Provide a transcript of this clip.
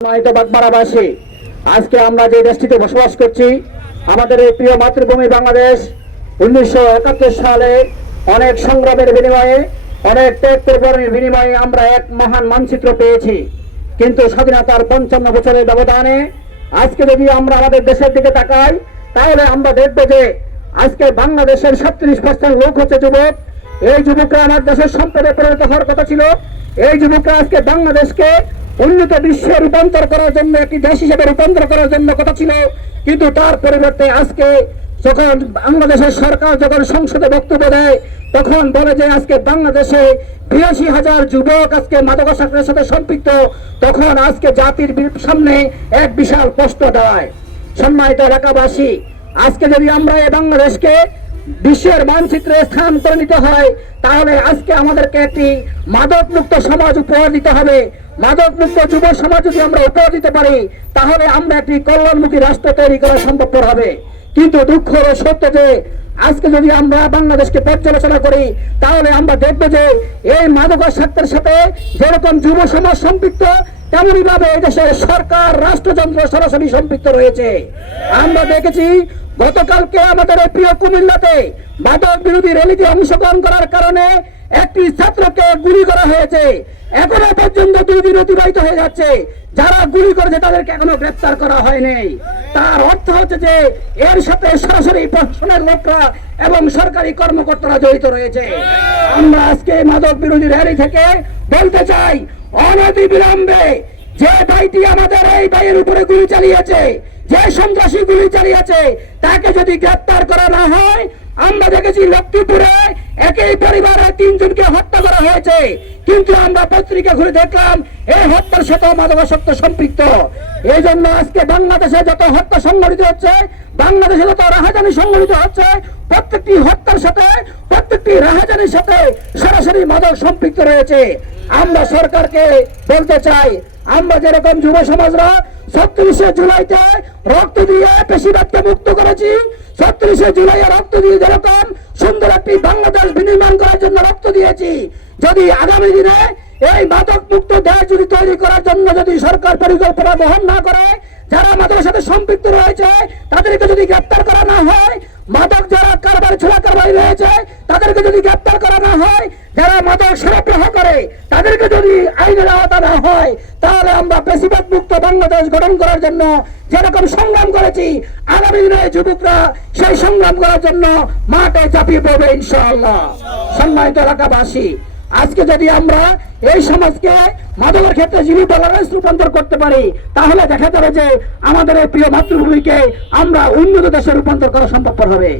বাগমারাবাসী, আজকে আমরা যে দেশটিতে বসবাস করছি, আমাদের এই প্রিয় মাতৃভূমি বাংলাদেশ 1971 সালে অনেক সংগ্রামের বিনিময়ে, অনেক ত্যাগ পরিবর্তনের বিনিময়ে আমরা এক মহান মানচিত্র পেয়েছি। কিন্তু স্বাধীনতার 55 বছরের ব্যবধানে আজকে যদি আমরা আমাদের দেশের দিকে তাকাই, তাহলে আমরা দেখব যে আজকে বাংলাদেশের 37% লোক হচ্ছে যুবক। এই যুবকরা আমার দেশের সম্পদে পরিণত হওয়ার কথা ছিল। এই যুবকরা আজকে বাংলাদেশকে উন্নত বিশ্বে রূপান্তর করার জন্য, একটি দেশ হিসেবে রূপান্তর করার জন্য কথা ছিল। কিন্তু তার পরিবর্তে আজকে যখন বাংলাদেশের সরকার যখন সংসদে বক্তব্য দেয়, তখন বলে যে আজকে বাংলাদেশে 82,000 যুবক আজকে মাদকাসক্তের সাথে সম্পৃক্ত। তখন আজকে জাতির সামনে এক বিশাল প্রশ্ন দাঁড়ায়। সম্মানিত এলাকাবাসী, আজকে যদি আমরা এই বাংলাদেশকে বিশ্বের মানচিত্রে স্থান করে নিতে হয়, তাহলে আজকে আমাদেরকে একটি মাদক মুক্ত সমাজ উপহার দিতে হবে। মাদক মুক্ত যুব সমাজ যদি আমরা উপহার দিতে পারি, তাহলে আমরা একটি কল্যাণমুখী রাষ্ট্র তৈরি করা সম্ভবপর হবে। কিন্তু দুঃখের সত্য যে আজকে যদি আমরা বাংলাদেশকে পর্যালোচনা করি, তাহলে আমরা দেখব যে এই মাদকাসক্তের সাথে যেরকম যুব সমাজ সম্পৃক্ত, তেমনি ভাবে এই দেশের সরকার রাষ্ট্রযন্ত্র সরাসরি সম্পৃক্ত রয়েছে। আমরা দেখেছি গতকালকে আমাদের প্রিয় কুমিল্লাতে মাদক বিরোধী র্যালিতে অংশগ্রহণ করার কারণে একটি ছাত্রকে গুলি করা হয়েছে। এখনো পর্যন্ত 2 দিন অতিবাহিত হয়ে যাচ্ছে। যারা গুলি করেছে তাদেরকে এখনো গ্রেফতার করা হয়নি। তার অর্থ হচ্ছে যে এর সাথে সরাসরি প্রশাসনের লোকরা এবং সরকারি কর্মকর্তারা জড়িত রয়েছে। আমরা আজকে মাদক বিরোধী র্যালি থেকে বলতে চাই, অনতি বিলম্বে যে ভাইটি আমাদের এই ভাইয়ের উপরে গুলি চালিয়েছে, যে সন্ত্রাসী গুলি চালিয়েছে, তাকে যদি গ্রেফতার করা না হয়, আমরা দেখেছি লক্ষ্মীপুরে একই পরিবারের 3 জনকে হত্যা করা হয়েছে। কিন্তু আমরা পত্রিকা ঘুরে দেখলাম এই হত্যার সাথে মাদকাসক্ত সম্পৃক্ত। এই জন্য আজকে বাংলাদেশে যত হত্যা সংঘটিত হচ্ছে, বাংলাদেশে যত রাহাজানি সংঘটিত হচ্ছে, প্রত্যেকটি হত্যার সাথে, প্রত্যেকটি রাহাজানির সাথে সরাসরি মাদক সম্পৃক্ত রয়েছে। আমরা সরকারকে বলতে চাই, আমরা যেরকম যুব সমাজরা 36শে জুলাইতে রক্ত দিয়ে পেশিবাদকে মুক্ত করেছি, 36শে জুলাই রক্ত দিয়ে যেরকম সুন্দর একটি বাংলাদেশ বিনির্মাণ করার জন্য রক্ত দিয়েছি, যদি আগামী দিনে এই মাদক মুক্ত দেশ যদি তৈরি করার জন্য যদি সরকার পরিকল্পনা গ্রহণ না করে, যারা মাদকের সাথে সম্পৃক্ত রয়েছে তাদেরকে যদি গ্রেপ্তার করা না হয়, মাদক যারা কারবার ছোড়া কারবারি রয়েছে তাদেরকে যদি গ্রেপ্তার করা না হয়, যারা মাদক সরবরাহ করে তাদেরকে যদি আইনের আওতা না হয়, তাহলে আমরা পেশিবাদ মুক্ত বাংলাদেশ গঠন করার জন্য যেরকম সংগ্রাম করেছি, আগামী দিনে যুবকরা সেই সংগ্রাম করার জন্য মাঠে ঝাঁপিয়ে পড়বে ইনশাআল্লাহ। সম্মানিত এলাকাবাসী, আজকে যদি আমরা এই সমাজকে মাদকের ক্ষেত্রে জিরো টলারেন্স রূপান্তর করতে পারি, তাহলে দেখা যাবে যে আমাদের এই প্রিয় মাতৃভূমিকে আমরা উন্নত দেশে রূপান্তর করা সম্ভবপর হবে।